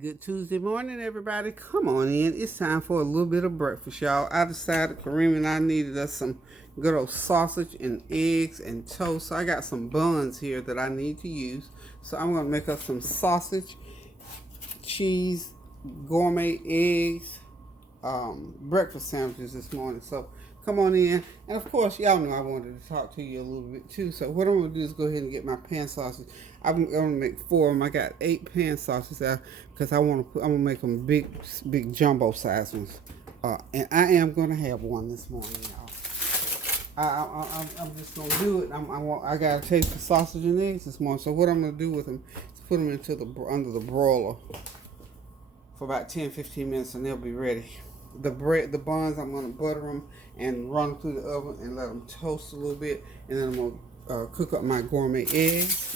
Good Tuesday morning, everybody. Come on in. It's time for a little bit of breakfast, y'all. I decided Kareem and I needed us some good old sausage and eggs and toast. So I got some buns here that I need to use. So I'm going to make us some sausage, cheese, gourmet eggs, breakfast sandwiches this morning. So come on in. And of course, y'all know I wanted to talk to you a little bit too. So what I'm going to do is go ahead and get my pan sausage. I'm going to make 4 of them. I got 8 pan sausages out because I'm going to make them big jumbo size ones. And I am going to have one this morning, y'all. I'm just going to do it. I got to taste the sausage and eggs this morning. So what I'm going to do with them is put them under the broiler for about 10-15 minutes and they'll be ready. The buns, I'm going to butter them and run them through the oven and let them toast a little bit. And then I'm going to cook up my gourmet eggs.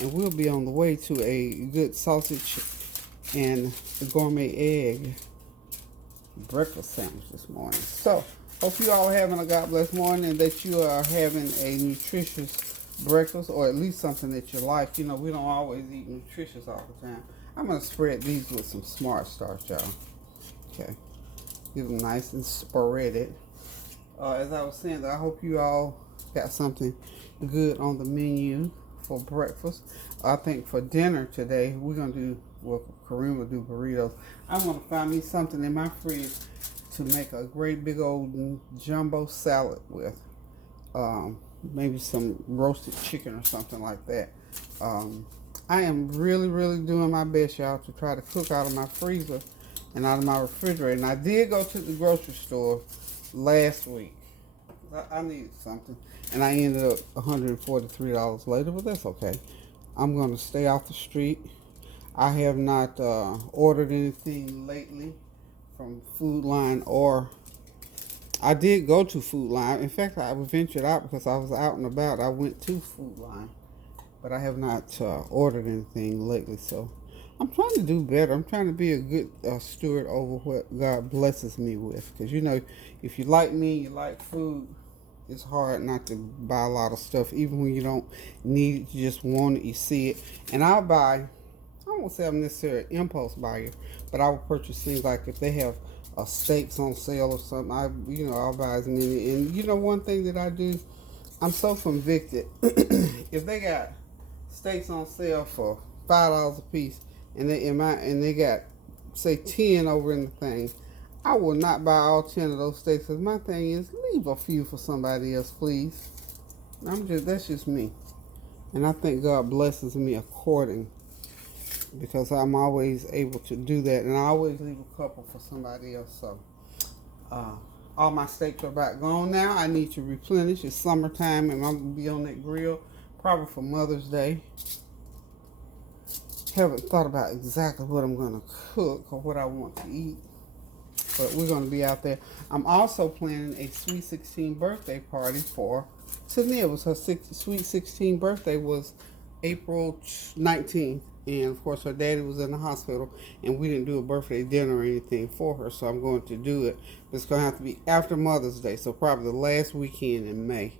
And we'll be on the way to a good sausage and gourmet egg breakfast sandwich this morning. So, hope you all are having a God bless morning and that you are having a nutritious breakfast or at least something that you like. You know, we don't always eat nutritious all the time. I'm going to spread these with some Smart Starch, y'all. Okay. Get them nice and spreaded. As I was saying, I hope you all got something good on the menu for breakfast. I think for dinner today, we're going to do, well, Kareem will do burritos. I'm going to find me something in my fridge to make a great big old jumbo salad with. Maybe some roasted chicken or something like that. I am really doing my best, y'all, to try to cook out of my freezer and out of my refrigerator. And I did go to the grocery store last week. I needed something. And I ended up $143 later, but that's okay. I'm going to stay off the street. I have not ordered anything lately from Food Line, or I did go to Food Line. In fact, I ventured out because I was out and about. I went to Food Line, but I have not ordered anything lately. So I'm trying to do better. I'm trying to be a good steward over what God blesses me with. Because, you know, if you like me, you like food, it's hard not to buy a lot of stuff. Even when you don't need it, you just want it, you see it. And I'll buy, I won't say I'm necessarily an impulse buyer, but I will purchase things like if they have steaks on sale or something, I'll buy as many. And, you know, one thing that I do, I'm so convicted. If they got steaks on sale for $5 a piece, and they got say 10 over in the thing, I will not buy all 10 of those steaks. Cause my thing is, leave a few for somebody else, please. That's just me, and I think God blesses me according, because I'm always able to do that, and I always leave a couple for somebody else. So, all my steaks are about gone now. I need to replenish. It's summertime, and I'm gonna be on that grill probably for Mother's Day. Haven't thought about exactly what I'm going to cook or what I want to eat, but we're going to be out there. I'm also planning a sweet 16 birthday party for Tania. It was her sweet 16 birthday was April 19th, and of course her daddy was in the hospital, and we didn't do a birthday dinner or anything for her, so I'm going to do it. It's going to have to be after Mother's Day, so probably the last weekend in May.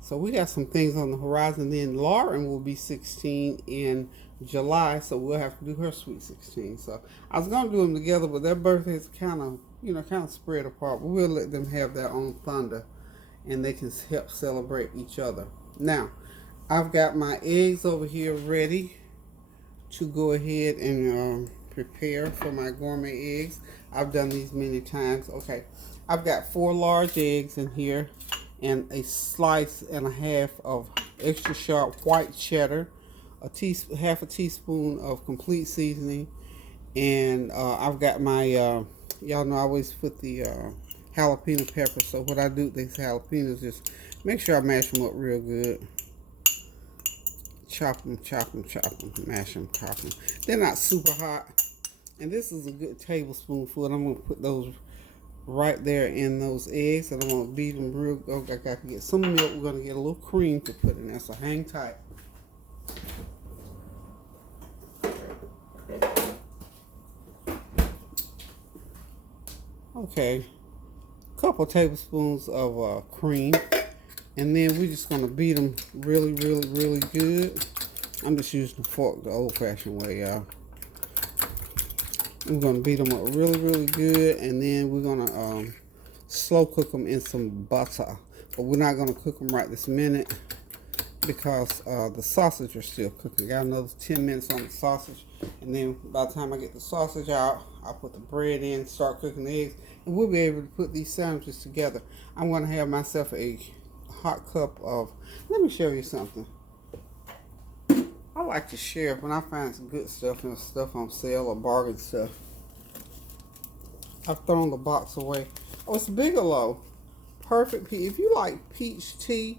So we got some things on the horizon. Then Lauren will be 16 in July, so we'll have to do her sweet 16. So I was going to do them together, but their birthdays kind of spread apart. But we'll let them have their own thunder, and they can help celebrate each other. Now, I've got my eggs over here ready to go ahead and prepare for my gourmet eggs. I've done these many times. Okay, I've got 4 large eggs in here, and a slice and a half of extra sharp white cheddar, half a teaspoon of complete seasoning, and I've got my, y'all know I always put the jalapeno peppers, so what I do with these jalapenos is make sure I mash them up real good. Chop them, mash them, chop them. They're not super hot, and this is a good tablespoonful, and I'm going to put those right there in those eggs, and I'm going to beat them real good. I got to get some milk. We're going to get a little cream to put in there, so hang tight. Okay, a couple tablespoons of cream, and then we're just going to beat them really good. I'm just using the fork the old-fashioned way, y'all. We're gonna beat them up really, really good, and then we're gonna slow cook them in some butter. But we're not gonna cook them right this minute because the sausage are still cooking. Got another 10 minutes on the sausage, and then by the time I get the sausage out, I'll put the bread in, start cooking the eggs, and we'll be able to put these sandwiches together. I'm gonna have myself a hot cup of. Let me show you something. I like to share when I find some good stuff and stuff on sale or bargain stuff. I've thrown the box away. Oh, it's Bigelow Perfect Peach. If you like peach tea,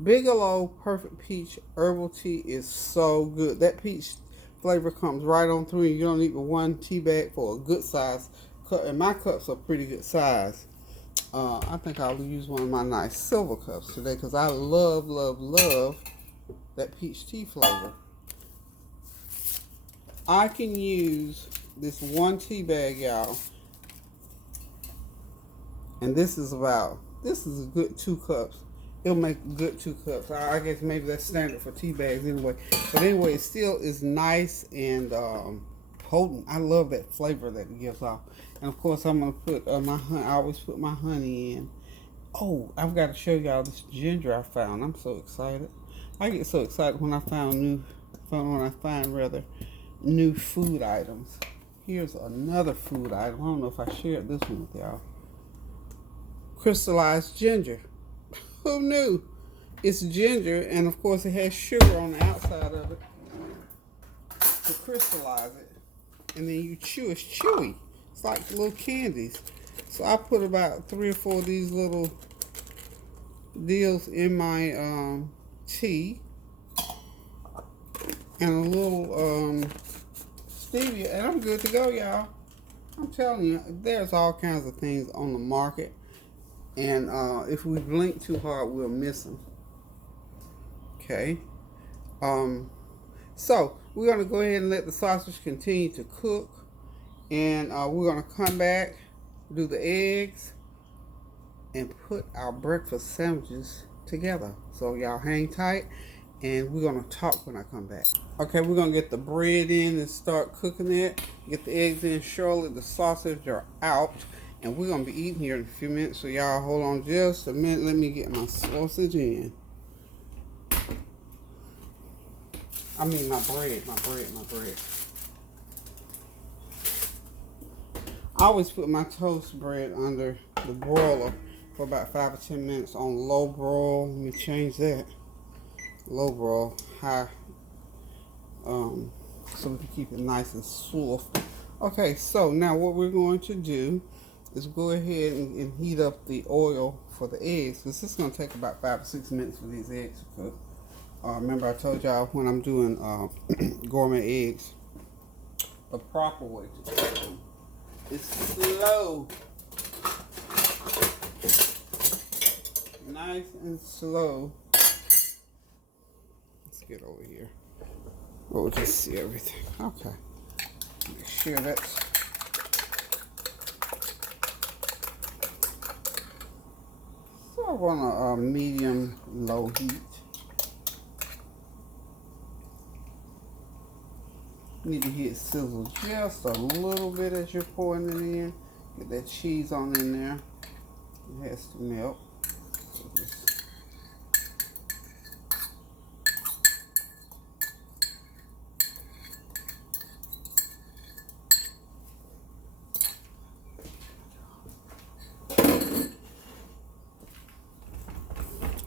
Bigelow Perfect Peach Herbal Tea is so good. That peach flavor comes right on through, and you don't need but one tea bag for a good size cup. And my cups are pretty good size. I think I'll use one of my nice silver cups today because I love, love, love that peach tea flavor. I can use this one tea bag, y'all, and this is a good 2 cups. It'll make a good 2 cups. I guess maybe that's standard for tea bags anyway. But anyway, it still is nice and potent. I love that flavor that it gives off. And of course, I'm gonna put my honey. I always put my honey in. Oh, I've got to show y'all this ginger I found. I'm so excited. I get so excited when I find new food items. Here's another food item. I don't know if I shared this one with y'all. Crystallized ginger. Who knew? It's ginger, and of course it has sugar on the outside of it to crystallize it. And then you chew. It's chewy. It's like little candies. So I put about 3 or 4 of these little deals in my tea, and a little stevia, and I'm good to go, y'all. I'm telling you, there's all kinds of things on the market, and if we blink too hard, we'll miss them. Okay. So we're gonna go ahead and let the sausage continue to cook, and we're gonna come back, do the eggs, and put our breakfast sandwiches together. So y'all hang tight, and we're gonna talk when I come back. Okay, we're gonna get the bread in and start cooking it. Get the eggs in shortly. The sausage are out, and we're gonna be eating here in a few minutes. So y'all hold on just a minute. Let me get my sausage in. I mean my bread. I always put my toast bread under the broiler for about 5 or 10 minutes on low broil. Let me change that. Low broil, high, so we can keep it nice and soft. Okay, so now what we're going to do is go ahead and heat up the oil for the eggs. This is going to take about 5 or 6 minutes for these eggs to cook. Remember I told y'all when I'm doing gourmet eggs, the proper way to cook them is slow. Nice and slow. Let's get over here. We'll just see everything. Okay. Make sure that's. So I want a medium low heat. Need to hear it sizzle just a little bit as you're pouring it in. Get that cheese on in there. It has to melt.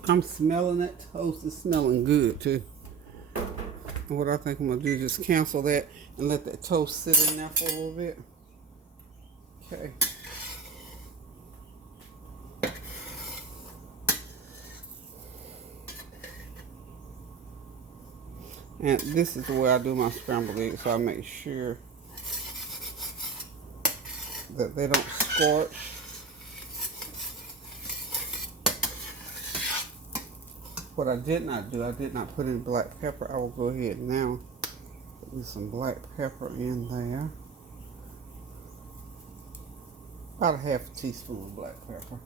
I'm smelling that toast. It's smelling good too. And what I think I'm going to do is just cancel that and let that toast sit in there for a little bit. Okay. And this is the way I do my scrambled eggs, so I make sure that they don't scorch. What I did not do, I did not put in black pepper. I will go ahead now put some black pepper in there. About a half a teaspoon of black pepper.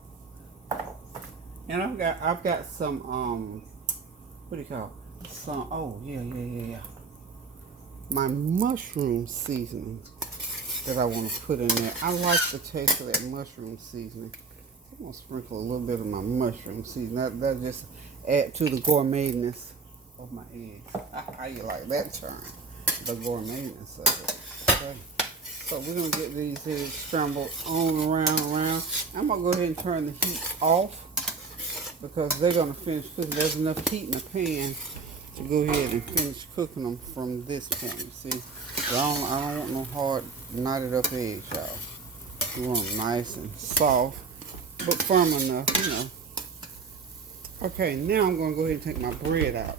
And I've got some what do you call it? Some, oh yeah. My mushroom seasoning. that I want to put in there. I like the taste of that mushroom seasoning. I'm going to sprinkle a little bit of my mushroom seasoning. That just add to the gourmetness of my eggs. How you like that term? The gourmetness of it. Okay. So we're going to get these eggs scrambled on, around. I'm going to go ahead and turn the heat off because they're going to finish cooking. There's enough heat in the pan to go ahead and finish cooking them from this point. See, so I don't want no hard, knotted up eggs, y'all. We want them nice and soft, but firm enough, you know. Okay, now I'm going to go ahead and take my bread out.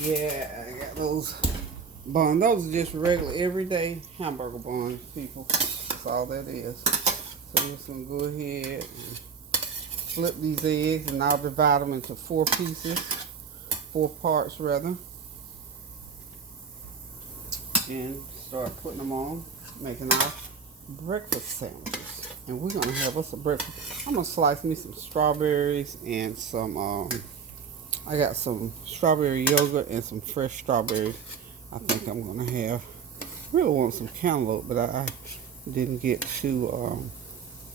Yeah, I got those buns. Those are just regular, everyday hamburger buns, people. That's all that is. So we're just going to go ahead and flip these eggs, and I'll divide them into 4 parts rather. And start putting them on, making our breakfast sandwiches. And we're going to have us a breakfast. I'm going to slice me some strawberries and some, I got some strawberry yogurt and some fresh strawberries I think I'm going to have. Really want some cantaloupe, but I didn't get to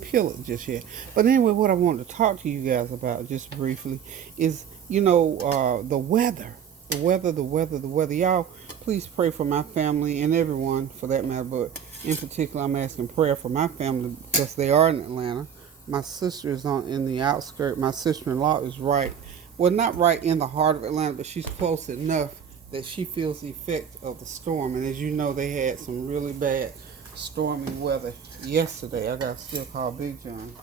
peel it just yet. But anyway, what I wanted to talk to you guys about just briefly is, you know, the weather. The weather. Y'all, please pray for my family and everyone for that matter, but in particular, I'm asking prayer for my family because they are in Atlanta. My sister is in the outskirts. My sister-in-law is not right in the heart of Atlanta, but she's close enough that she feels the effect of the storm. And as you know, they had some really bad stormy weather yesterday. I got to still call Big John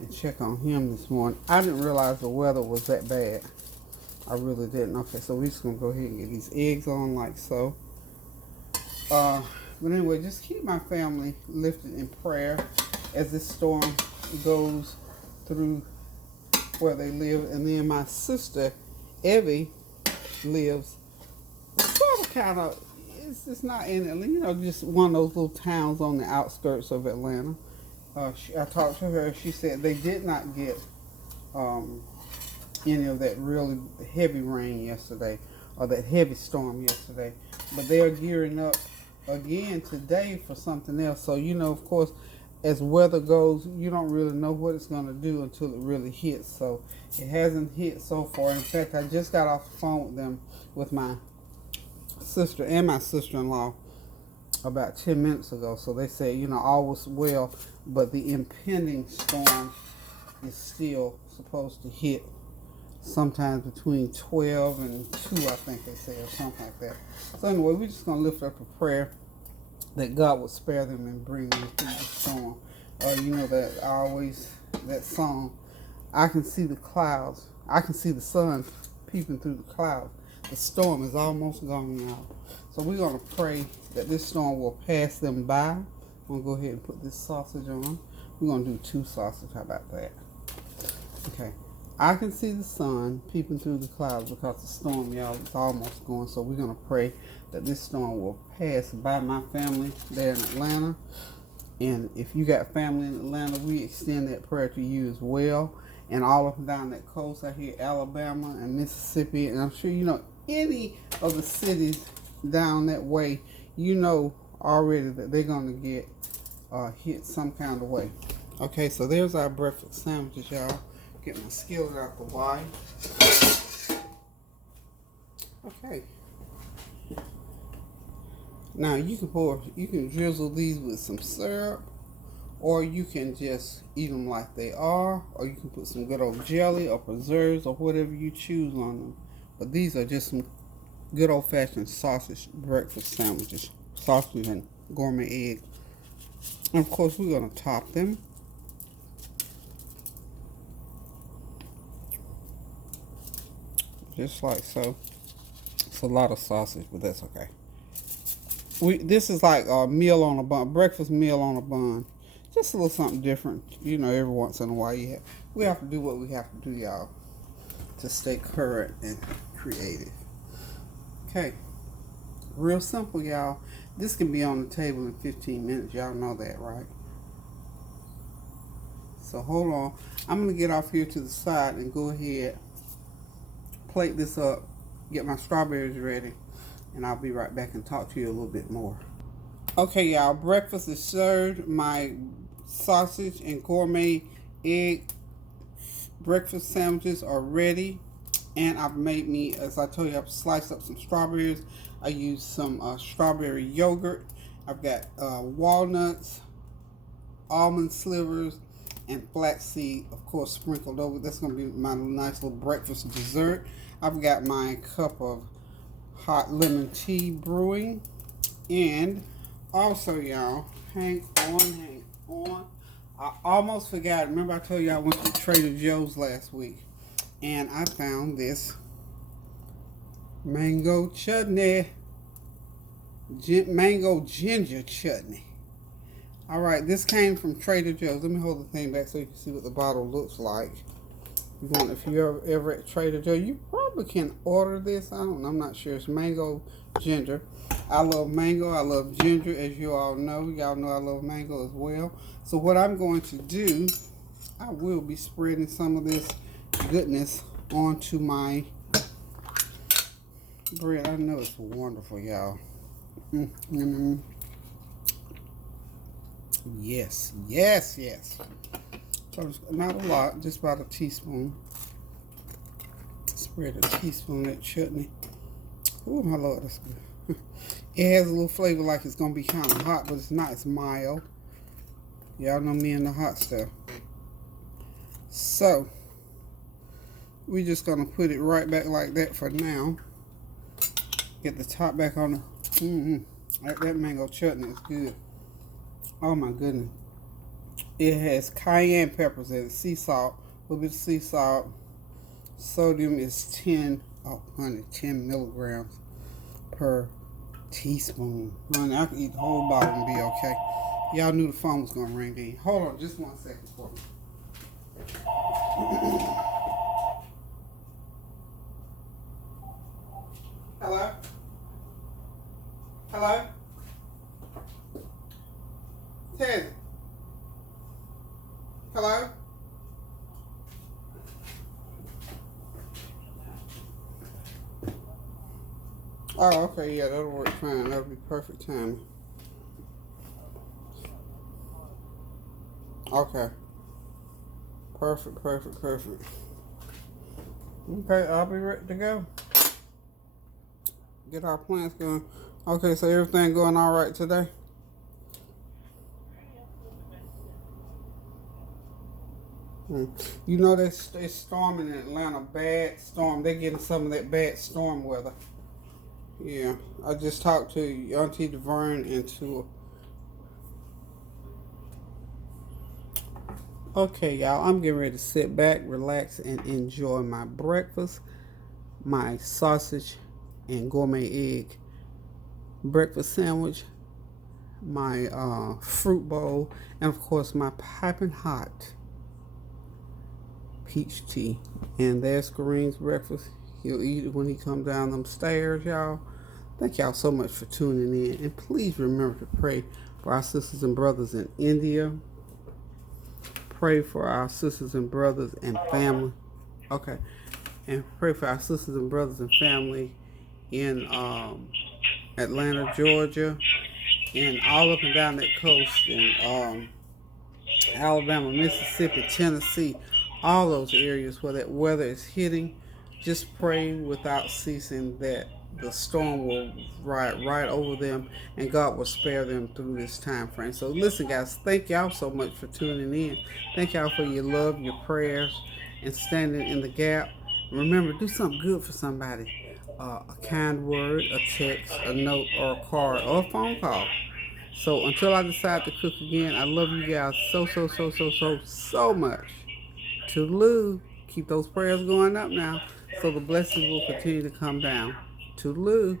and check on him this morning. I didn't realize the weather was that bad. I really didn't. Okay, so we're just going to go ahead and get these eggs on like so. But anyway, just keep my family lifted in prayer as this storm goes through where they live. And then my sister, Evie, lives sort of kind of, it's not in Atlanta, you know, just one of those little towns on the outskirts of Atlanta. I talked to her. She said they did not get any of that really heavy rain yesterday or that heavy storm yesterday, but they are gearing up again today for something else. So, you know, of course, as weather goes, you don't really know what it's going to do until it really hits. So it hasn't hit so far. In fact, I just got off the phone with them, with my sister and my sister-in-law about 10 minutes ago. So they said, you know, all was well, but the impending storm is still supposed to hit sometimes between 12 and 2, I think they say, or something like that. So anyway, we're just going to lift up a prayer that God would spare them and bring them through the storm. You know that song, I can see the clouds. I can see the sun peeping through the clouds. The storm is almost gone now. So we're going to pray that this storm will pass them by. I'm going to go ahead and put this sausage on. We're going to do 2 sausages. How about that? Okay. I can see the sun peeping through the clouds because the storm, y'all, is almost gone. So we're going to pray that this storm will pass by my family there in Atlanta. And if you got family in Atlanta, we extend that prayer to you as well. And all up and down that coast out here, Alabama and Mississippi. And I'm sure you know any of the cities down that way, you know already that they're going to get hit some kind of way. Okay, so there's our breakfast sandwiches, y'all. Get my skillet out the way. Okay. Now you can drizzle these with some syrup, or you can just eat them like they are, or you can put some good old jelly or preserves or whatever you choose on them. But these are just some good old-fashioned sausage breakfast sandwiches, sausage and gourmet egg. And of course, we're going to top them. Just like so. It's a lot of sausage, but that's okay. This is like a meal on a bun, breakfast meal on a bun. Just a little something different, you know. Every once in a while, we have to do what we have to do, y'all, to stay current and creative. Okay, real simple, y'all. This can be on the table in 15 minutes. Y'all know that, right? So hold on. I'm gonna get off here to the side and go ahead, plate this up, get my strawberries ready, and I'll be right back and talk to you a little bit more. Okay, y'all, breakfast is served. My sausage and gourmet egg breakfast sandwiches are ready. And I've made me, as I told you, I've sliced up some strawberries. I used some strawberry yogurt. I've got walnuts, almond slivers, and flaxseed, of course, sprinkled over. That's going to be my nice little breakfast dessert. I've got my cup of hot lemon tea brewing. And also, y'all, hang on. I almost forgot. Remember I told you I went to Trader Joe's last week. And I found this mango chutney, mango ginger chutney. All right, this came from Trader Joe's. Let me hold the thing back so you can see what the bottle looks like. If you're ever at Trader Joe, you probably can order this. I don't know. I'm not sure. It's mango ginger. I love mango. I love ginger, as you all know. Y'all know I love mango as well. So what I'm going to do, I will be spreading some of this goodness onto my bread. I know it's wonderful, y'all. Yes. So not a lot, just about a teaspoon. Spread a teaspoon of that chutney. Oh my Lord, that's good. It has a little flavor like it's gonna be kind of hot, but it's not. It's mild. Y'all know me and the hot stuff. So we're just gonna put it right back like that for now. Get the top back on the. That mango chutney is good. Oh my goodness. It has cayenne peppers and sea salt, a little bit of sea salt. Sodium is 10 milligrams per teaspoon. Honey, I can eat the whole bottle and be okay. Y'all knew the phone was gonna ring in. Hold on just 1 second for me. Hello? Hello? Ted? Hello? Oh, okay, yeah, that'll work fine. That'll be perfect timing. Okay. Perfect. Okay, I'll be ready to go. Get our plans going. Okay, so everything going all right today? You know it's storming in Atlanta, bad storm. They're getting some of that bad storm weather. Yeah, I just talked to Auntie Deverne and to. Okay, y'all, I'm getting ready to sit back, relax, and enjoy my breakfast, my sausage and gourmet egg breakfast sandwich, my fruit bowl, and of course my piping hot peach tea. And there's Kareem's breakfast. He'll eat it when he comes down them stairs, y'all. Thank y'all so much for tuning in. And please remember to pray for our sisters and brothers in India. Pray for our sisters and brothers and family. Okay. And pray for our sisters and brothers and family in Atlanta, Georgia, and all up and down that coast in Alabama, Mississippi, Tennessee, all those areas where that weather is hitting. Just pray without ceasing that the storm will ride right over them and God will spare them through this time frame. So listen, guys, thank y'all so much for tuning in. Thank y'all for your love, your prayers, and standing in the gap. Remember, do something good for somebody. A kind word, a text, a note, or a card, or a phone call. So until I decide to cook again, I love you guys so much. Toodaloo. Keep those prayers going up now so the blessings will continue to come down. Toodaloo.